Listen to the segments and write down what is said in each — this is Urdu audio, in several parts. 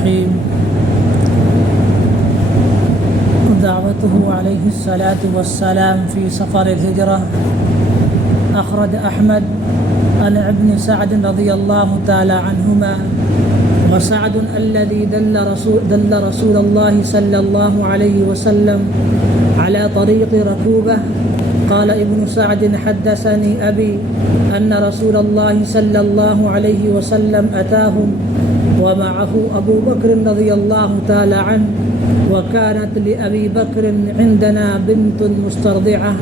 الرحيم. دعوته عليه الصلاة والسلام في سفر الهجرة. أخرج أحمد عن ابن سعد رضي الله تعالى عنهما. وسعد الذي دل رسول الله صلى الله عليه وسلم على طريق ركوبة. قال ابن سعد حدثني أبي أن رسول الله صلى الله عليه وسلم أتاهم ومعه أبو بكر رضي الله تعالى عنه، وكانت لأبي بكر عندنا بنت مسترضعة،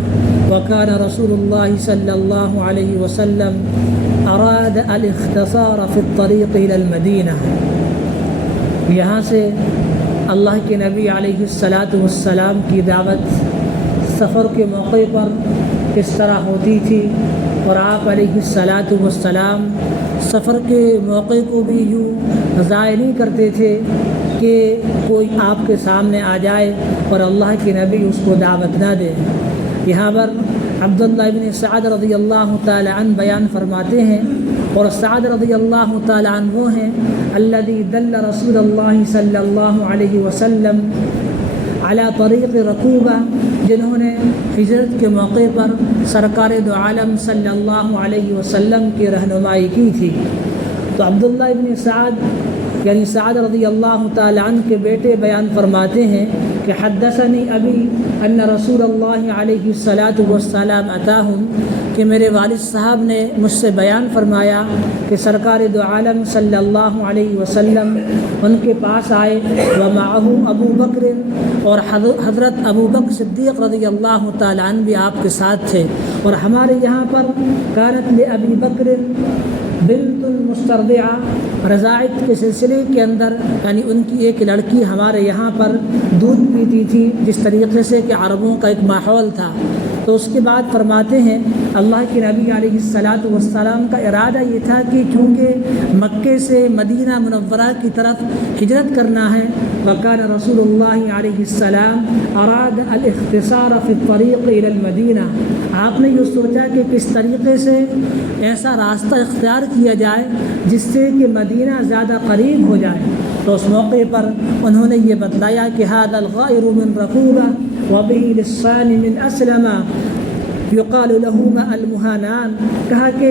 وكان رسول الله صلى الله عليه وسلم أراد الاختصار في الطريق إلى المدينة. یہاں سے اللہ کے نبی علیہ الصلاۃ والسلام کی دعوت سفر کے موقع پر کس طرح ہوتی تھی، اور آپ علیہ الصلاۃ والسلام سفر کے موقع کو بھی یوں ضائع نہیں کرتے تھے کہ کوئی آپ کے سامنے آ جائے اور اللہ کے نبی اس کو دعوت نہ دے۔ یہاں پر عبداللہ ابن سعد رضی اللہ تعالی عنہ بیان فرماتے ہیں، اور سعد رضی اللہ تعالی عنہ وہ ہیں الذی دل رسول اللہ صلی اللہ علیہ وسلم علی طریق رکوبہ، جنہوں نے ہجرت کے موقع پر سرکار دو عالم صلی اللہ علیہ وسلم کی رہنمائی کی تھی۔ تو عبداللہ ابن سعد یعنی سعد رضی اللہ تعالی عنہ کے بیٹے بیان فرماتے ہیں کہ حدثنی ابی ان رسول اللہ علیہ الصلاۃ والسلام اتاہم، کہ میرے والد صاحب نے مجھ سے بیان فرمایا کہ سرکار دو عالم صلی اللہ علیہ وسلم ان کے پاس آئے، ومعہ ابو بکر، اور حضرت ابو بکر صدیق رضی اللہ تعالی عنہ بھی آپ کے ساتھ تھے، اور ہمارے یہاں پر کانت لابی بکر بنت مسترضعہ، رضاعت کے سلسلے کے اندر یعنی ان کی ایک لڑکی ہمارے یہاں پر دودھ پیتی تھی، جس طریقے سے کہ عربوں کا ایک ماحول تھا۔ تو اس کے بعد فرماتے ہیں اللہ کے نبی علیہ الصلاۃ والسلام کا ارادہ یہ تھا کہ چونکہ مکے سے مدینہ منورہ کی طرف ہجرت کرنا ہے، وکان رسول اللہ علیہ السلام اراد الاختصار فی الطریق الی المدینہ، آپ نے یہ سوچا کہ کس طریقے سے ایسا راستہ اختیار کیا جائے جس سے کہ مدینہ زیادہ قریب ہو جائے۔ تو اس موقع پر انہوں نے یہ بتلایا کہ ھذا الغائر من رکوبہ وبه للصان من اسلم یقال لہما المہانان، کہا کہ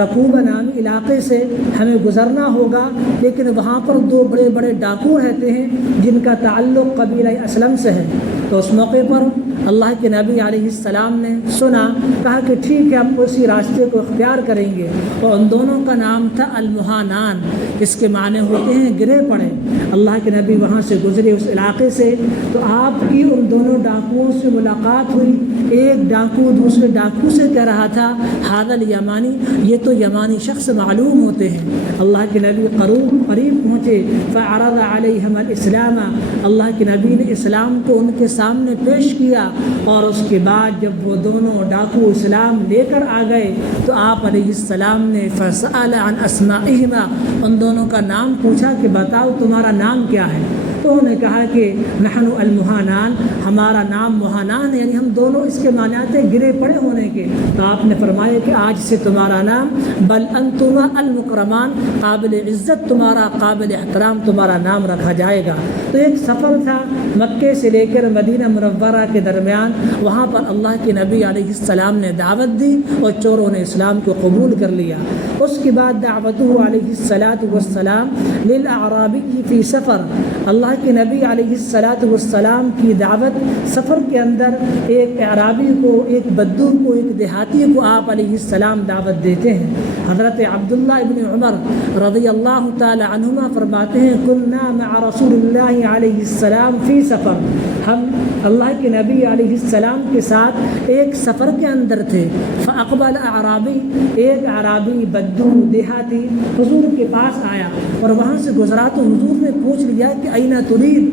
رکوبہ نامی علاقے سے ہمیں گزرنا ہوگا، لیکن وہاں پر دو بڑے بڑے ڈاکو رہتے ہیں جن کا تعلق قبیلہ اسلم سے ہے۔ تو اس موقع پر اللہ کے نبی علیہ السلام نے سنا، کہا کہ ٹھیک ہے ہم اسی راستے کو اختیار کریں گے، اور ان دونوں کا نام تھا المہانان، اس کے معنی ہوتے ہیں گرے پڑے۔ اللہ کے نبی وہاں سے گزرے اس علاقے سے، تو آپ کی ان دونوں ڈاکوؤں سے ملاقات ہوئی۔ ایک ڈاکو دوسرے ڈاکو سے کہہ رہا تھا ھذا الیمانی، یہ تو یمانی شخص معلوم ہوتے ہیں۔ اللہ کے نبی قریب پہنچے، فعرض علیہم الاسلام، اللہ کے نبی نے اسلام کو ان کے سامنے پیش کیا، اور اس کے بعد جب وہ دونوں ڈاکو اسلام لے کر آ گئے تو آپ علیہ السلام نے فسأل عن اسمائہما، ان دونوں کا نام پوچھا کہ بتاؤ تمہارا نام کیا ہے؟ تو انہوں نے کہا کہ نحن المہانان، ہمارا نام مہانان ہے، یعنی ہم دونوں اس کے معنی آتے گرے پڑے ہونے کے۔ تو آپ نے فرمایا کہ آج سے تمہارا نام بل انتما المکرمان، قابل عزت تمہارا، قابل احترام تمہارا نام رکھا جائے گا۔ تو ایک سفر تھا مکے سے لے کر مدینہ منورہ کے درمیان، وہاں پر اللہ کے نبی علیہ السلام نے دعوت دی اور چوروں نے اسلام کو قبول کر لیا۔ اس کے بعد دعوتہ علیہ الصلاۃ والسلام للاعرابی فی سفر، اللہ کے نبی علیہ الصلاۃ والسلام کی دعوت سفر کے اندر ایک اعرابی کو، ایک بدو کو، ایک دیہاتی کو آپ علیہ السلام دعوت دیتے ہیں۔ حضرت عبداللہ ابن عمر رضی اللہ تعالی عنہما فرماتے ہیں کنا مع رسول اللہ علیہ السلام فی سفر، ہم اللہ کے نبی علیہ السلام کے ساتھ ایک سفر کے اندر تھے۔ فاقبل اعرابی، ایک اعرابی بدو دیہاتی حضور کے پاس آیا اور وہاں سے گزرا، تو حضور نے پوچھ لیا کہ این تريد,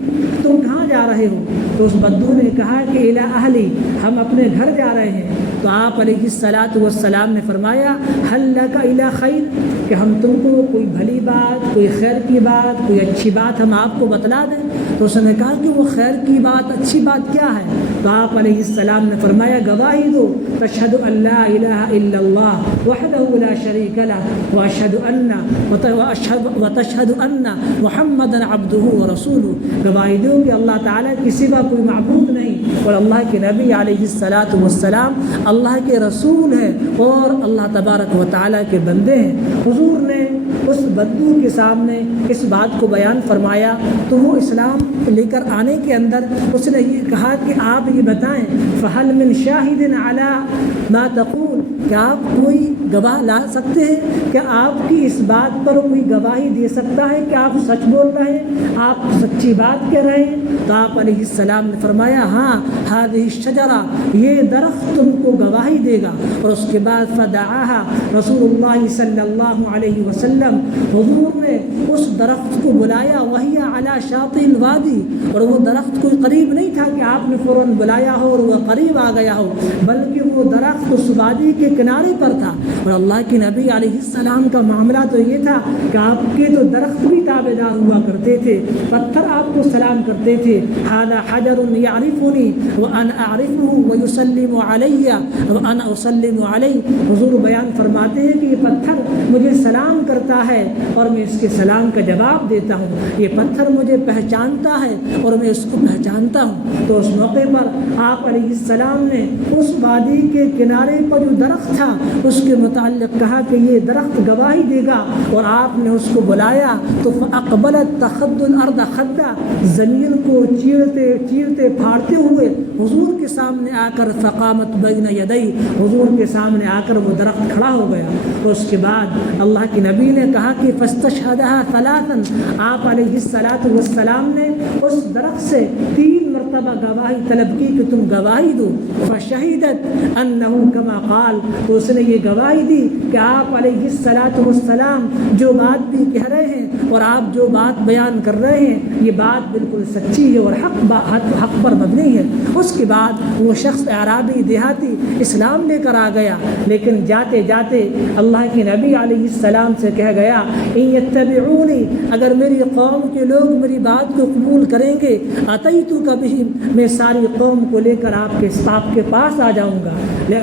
تم کہاں جا رہے ہو؟ تو اس بدو نے کہا کہ الی اہلی, ہم اپنے گھر جا رہے ہیں. تو آپ علیہ الصلاۃ والسلام نے فرمایا هل لک الی خیر, کہ ہم تم کو کوئی بھلی بات, کوئی خیر کی بات, کوئی اچھی بات ہم آپ کو بتلا دیں. تو اس نے کہا کہ وہ خیر کی بات, اچھی بات کیا ہے؟ تو آپ علیہ السلام نے فرمایا گواہی دو, تشہد ان لا الہ الا اللہ وحدہ لا شریک لہ وتشہد ان محمدا عبدہ ورسولہ, گواہی دو کہ اللہ تعالیٰ کے سوا کوئی معبود نہیں اور اللہ کے نبی علیہ الصلاۃ والسلام اللہ کے رسول ہیں اور اللہ تبارک و تعالیٰ کے بندے ہیں. حضور نے اس بدو کے سامنے اس بات کو بیان فرمایا تو وہ اسلام لے کر آنے کے اندر اس نے یہ کہا کہ آپ یہ بتائیں فہل من شاہد علی ما تقول, کہ آپ کوئی گواہ لا سکتے ہیں, کہ آپ کی اس بات پر کوئی گواہی دے سکتا ہے کہ آپ سچ بول رہے ہیں, آپ سچی بات کہہ رہے ہیں؟ تو آپ علیہ السلام نے فرمایا ہاں هذه الشجرہ, یہ درخت تم کو گواہی دے گا. اور اس کے بعد فدعاها رسول اللہ صلی اللہ علیہ وسلم, حضور نے اس درخت کو بلایا, وہی علی شاطئ الوادی, اور وہ درخت کوئی قریب نہیں تھا کہ آپ نے فوراً بلایا ہو اور وہ قریب آ گیا ہو, بلکہ وہ درخت اس وادی کے کنارے پر تھا. اور اللہ کے نبی علیہ السلام کا معاملہ تو یہ تھا کہ آپ کے تو درخت بھی تابع دار ہوا کرتے تھے, پتھر آپ کو سلام کرتے تھے. هذا حجر يعرفني وانا اعرفه ويسلم علي وانا اسلم عليه, حضور بیان فرماتے ہیں کہ یہ پتھر مجھے سلام کرتا ہے اور میں اس کے سلام کا جواب دیتا ہوں, یہ پتھر مجھے پہچانتا ہے اور میں اس کو پہچانتا ہوں. تو اس موقع پر آپ علیہ السلام نے اس وادی کے کنارے پر جو درخت تھا اس کے متعلق کہا کہ یہ درخت گواہی دے گا, اور آپ نے اس کو بلایا تو فاقبلت تخد الارض خدا, زمین کو چیرتے پھاڑتے ہوئے حضور کے سامنے آ کر فقامت بین یدی, حضور کے سامنے آ کر وہ درخت کھڑا ہو گیا. اس کے بعد اللہ کے نبی نے کہا کہ فاستشهدها ثلاثا, آپ علیہ الصلاۃ والسلام نے اس درخت سے 3 مرتبہ گواہی طلب کی کہ تم گواہی دو. فشہدت انہ کما قال, تو اس نے یہ گواہی دی کہ آپ علیہ الصلاۃ والسلام جو بات بھی کہہ رہے ہیں اور آپ جو بات بیان کر رہے ہیں یہ بات بالکل سچی ہے اور حق پر مبنی ہے. اس کے بعد وہ شخص اعرابی دیہاتی اسلام لے کر آ گیا, لیکن جاتے جاتے اللہ کے نبی علیہ السلام سے کہہ گیا ان یتبعونی, اگر میری قوم کے لوگ میری بات کو قبول کریں گے, اتیتک بہم, میں ساری قوم کو لے کر آپ کے پاس آ جاؤں گا.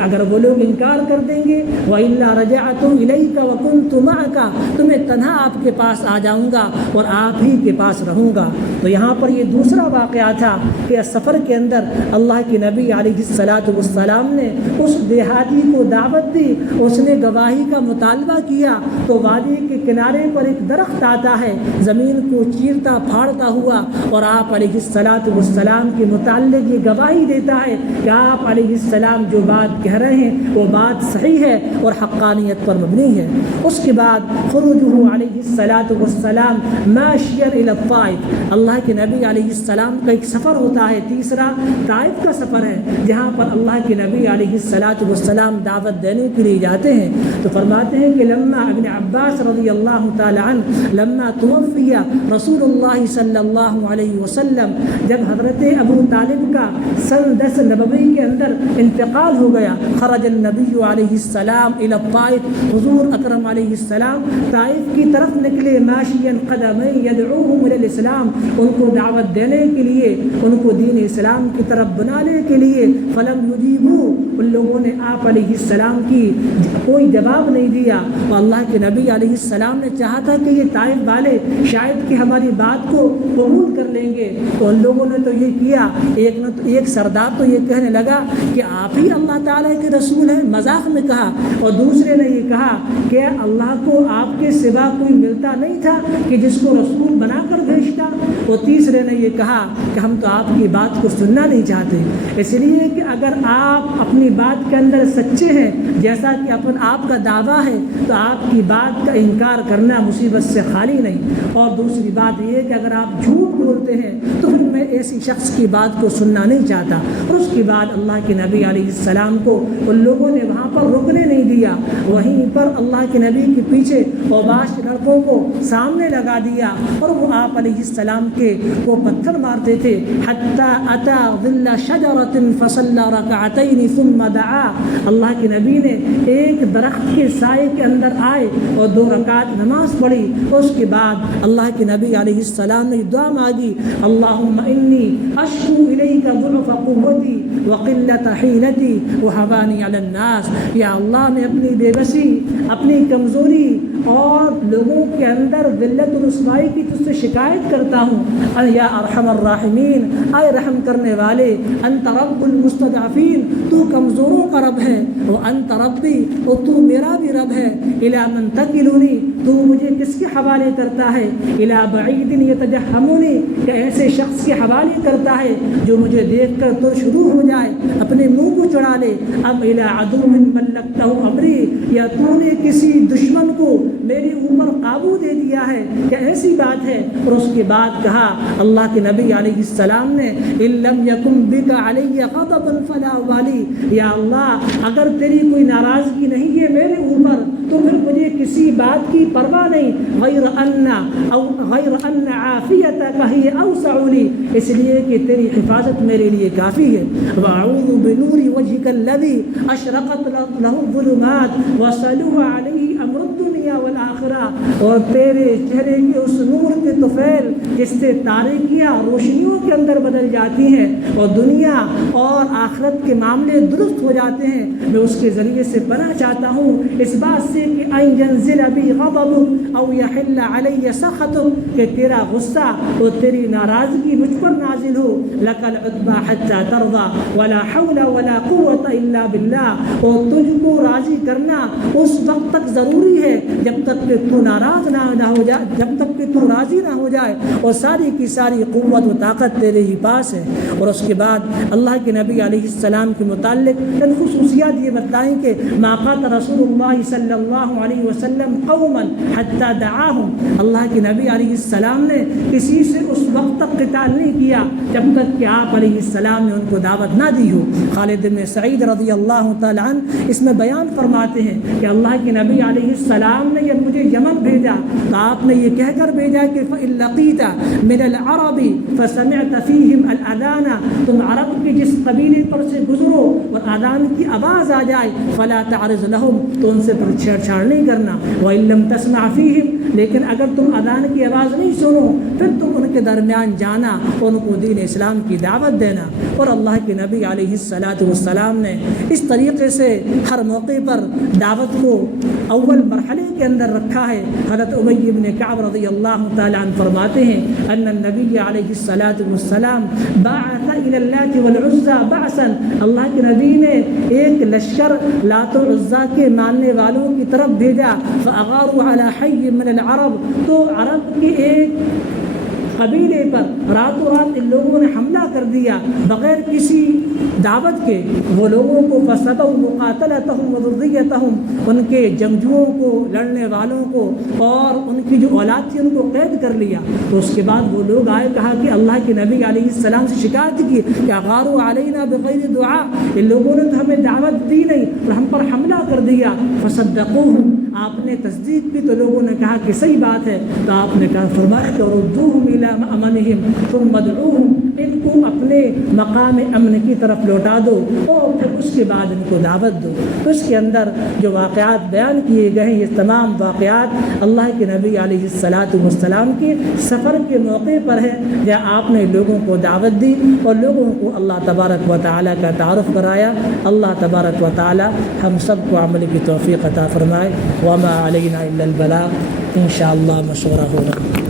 اگر وہ لوگ انکار کر دیں گے وَإِلَّا رَجَعْتُ إِلَيْكَ وَكُنْتُ مَعَكَ, تو میں تنہا آپ کے پاس آ جاؤں گا اور آپ ہی کے پاس رہوں گا. تو یہاں پر یہ دوسرا واقعہ تھا کہ سفر کے اندر اللہ کے نبی علیہ الصلاۃ والسلام نے اس دیہاتی کو دعوت دی, اس نے گواہی کا مطالبہ کیا تو وادی کے کنارے پر ایک درخت آتا ہے زمین کو چیرتا پھاڑتا ہوا, اور آپ علیہ الصلاۃ والسلام کے متعلق یہ گواہی دیتا ہے کہ آپ علیہ السلام جو بات کہہ رہے ہیں وہ بات صحیح ہے اور حقانیت پر مبنی ہے. اس کے بعد خروجہ علیہ الصلاۃ والسلام ماشیا الی الطائف, اللہ کے نبی علیہ السلام کا ایک سفر ہوتا ہے, تیسرا طائف کا سفر ہے جہاں پر اللہ کے نبی علیہ الصلاۃ والسلام دعوت دینے کے لیے جاتے ہیں. تو فرماتے ہیں کہ لما ابن عباس رضی اللہ تعالی عنہ لما توفی رسول اللہ صلی اللہ علیہ وسلم, جب حضرت ابو طالب کا سن 10 نبوی کے اندر انتقال ہو گیا, خرج النبی علیہ السلام الی الطائف, حضور اکرم علیہ السلام طائف کی طرف نکلے, ماشیا قدمین یدعوہم الی الاسلام, ان کو دعوت دینے کے لیے, ان کو دین اسلام کی طرف بنانے کے لیے. فلم یجیبوا, ان لوگوں نے آپ علیہ السلام کی کوئی جواب نہیں دیا. اور اللہ کے نبی علیہ السلام نے چاہا تھا کہ یہ طائف والے شاید کہ ہماری بات کو قبول کر لیں گے, تو ان لوگوں نے تو یہ کیا, ایک سردار تو یہ کہنے لگا کہ آپ ہی اللہ تعالیٰ کے رسول ہیں, مذاق میں کہا, اور دوسرے نے یہ کہا کہ اللہ کو آپ کے سوا کوئی ملتا نہیں تھا کہ جس کو رسول بنا کر بھیجتا, اور تیسرے نے یہ کہا کہ ہم تو آپ کی بات کو سننا نہیں چاہتے. اس لیے کہ اگر آپ اپنی بات کے اندر سچے ہیں جیسا کہ آپ کا دعویٰ ہے تو آپ کی بات کا انکار کرنا مصیبت سے خالی نہیں۔ اور دوسری بات یہ ہے کہ اگر آپ جھوٹ بولتے ہیں تو پھر میں ایسی شخص کی بات کو سننا نہیں چاہتا۔ اور اس کے بعد اللہ کے نبی علیہ السلام کو ان لوگوں نے وہاں پر رکنے نہیں دیا، وہیں پر اللہ کے نبی کے پیچھے اوباش لڑکوں کو سامنے لگا دیا اور وہ آپ علیہ السلام کے وہ پتھر مارتے تھے۔ حتی اتی ظل شجرۃ فصلی رکعتین ثم دعا، اللہ کے نبی نے ایک درخت کے سائے کے اندر آئے اور 2 رکعت نماز پڑھی۔ اس کے بعد اللہ کے نبی علیہ السلام نے دعا مانگی، اللہم انی اشکو الیک ضعف قوتی وقلت حیلتی وہوانی علی الناس، یا اللہ میں اپنی بے بسی، اپنی کمزوری اور لوگوں کے اندر ذلت و رسوائی کی تجھ سے شکایت کرتا ہوں۔ یا ارحم الراحمین، اے رحم کرنے والے، انت رب المستضعفین، تو کمزوروں کا رب ہے، وانت ربی، اور تو میرا بھی رب ہے، الی من تکلنی، تو مجھے کس کے حوالے کرتا ہے، الی بعید یتجہمنی، کہ ایسے شخص کے حوالے کرتا ہے جو مجھے دیکھ کر تو شروع ہو جائے، اپنے منہ کو چڑھا لے، ام الی عدو ملکتہ امری، یا تو نے کسی دشمن کو میرے اوپر قابو دے دیا ہے، کہ ایسی بات ہے۔ اور اس کے بعد کہا اللہ کے نبی علیہ السلام نے، ان لم یکن بک علی غضب فلا ابالی، یا اللہ اگر تیری کوئی ناراضگی نہیں ہے میرے اوپر تو پھر مجھے کسی بات کی پرواہ نہیں، غیر ان عافیتک ہی اوسع لی، اس لیے کہ تیری حفاظت میرے لیے کافی ہے۔ واعوذ بنور وجهک الذی اشرقت له الظلمات وصلح علیہ امر الدنیا والآخرہ، اور تیرے چہرے کے اس نور کے طفیل جس سے تاریکیاں روشنیوں کے اندر بدل جاتی ہیں اور دنیا اور آخرت کے معاملے درست ہو جاتے ہیں، میں اس کے ذریعے سے پناہ چاہتا ہوں اس بات سے کہ ان ینزل بی غضبک او یحل علی سخطک، کہ تیرا غصہ اور تیری ناراضگی مجھ پر نازل ہو، لک العتبی حتی ترضی ولا حول ولا قوت الا باللہ، اور تجھ کو راضی کرنا اس وقت تک ضروری ہے جب تک کہ تو ناراض نہ ہو جائے، جب تک کہ تو راضی نہ ہو جائے، اور ساری کی ساری قوت و طاقت تیرے ہی پاس ہے۔ اور اس کے بعد اللہ کے نبی علیہ السلام کے متعلق چند خصوصیات یہ بتائیں کہ ما قاتل رسول اللہ صلی اللہ علیہ وسلم قوما حتی دعاہم، اللہ کے نبی علیہ السلام نے کسی سے اس وقت تک قتال نہیں کیا جب تک کہ آپ علیہ السلام نے ان کو دعوت نہ دی ہو۔ خالد بن سعید رضی اللہ تعالیٰ عنہ اس میں بیان فرماتے ہیں کہ اللہ کے نبی علیہ السلام نے جب مجھے یمن بھیجا تو آپ نے یہ کہہ کر بھیجا کہ فَإِن لَقِيتَ مِنَ الْعَرَبِ فَسَمِعْتَ فِيهِمْ الْأَذَانَ، تم عرب کے جس قبیلے پر سے گزرو اور اذان کی آواز آ جائے فَلَا تَعْرِضْ لَهُمْ، تو ان سے پھر چھیڑ چھاڑ نہیں کرنا، وَإِن لَمْ تَسْمَعْ فِيهِمْ، لیکن اگر تم اذان کی آواز نہیں سنو پھر تم ان کے درمیان جانا اور ان کو دین اسلام کی دعوت دینا۔ اور اللہ کے نبی علیہ السلام نے اس طریقے سے ہر موقع پر دعوت کو اول مرحلے کے اندر رکھا ہے۔ حضرت ابی بن کعب رضی اللہ تعالیٰ عنہ فرماتے ہیں ان النبی علیہ السلام بعث الی اللات والعزى بعثا، اللہ کے نبی نے ایک لشکر لات و عزیٰ کے ماننے والوں کی طرف بھیجا، فاغاروا علی حی من العرب، تو عرب کے ایک قبیلے پر راتوں رات ان لوگوں نے حملہ کر دیا بغیر کسی دعوت کے، وہ لوگوں کو فسبوا مقاتلتهم وذريتهم، ان کے جنگجوؤں کو، لڑنے والوں کو اور ان کی جو اولاد تھی ان کو قید کر لیا۔ تو اس کے بعد وہ لوگ آئے، کہا کہ اللہ کے نبی علیہ السلام سے شکایت کی کہ غاروا علینا بغیر دعا، ان لوگوں نے تو ہمیں دعوت دی نہیں اور ہم پر حملہ کر دیا۔ فصدقوهم، آپ نے تصدیق کی تو لوگوں نے کہا کہ صحیح بات ہے، تو آپ نے کہا فرمایا کہ ردوهم الى امنهم ثم ادعوهم، ان کو اپنے مقام امن کی طرف لوٹا دو اور پھر اس کے بعد ان کو دعوت دو۔ تو اس کے اندر جو واقعات بیان کیے گئے ہیں یہ تمام واقعات اللہ کے نبی علیہ السلام کے سفر کے موقع پر ہے، جہاں آپ نے لوگوں کو دعوت دی اور لوگوں کو اللہ تبارک و تعالیٰ کا تعارف کرایا۔ اللہ تبارک و تعالیٰ ہم سب کو عمل کی توفیق عطا فرمائے۔ وما علینا الا البلاغ، انشاءاللہ مشورہ ہوگا۔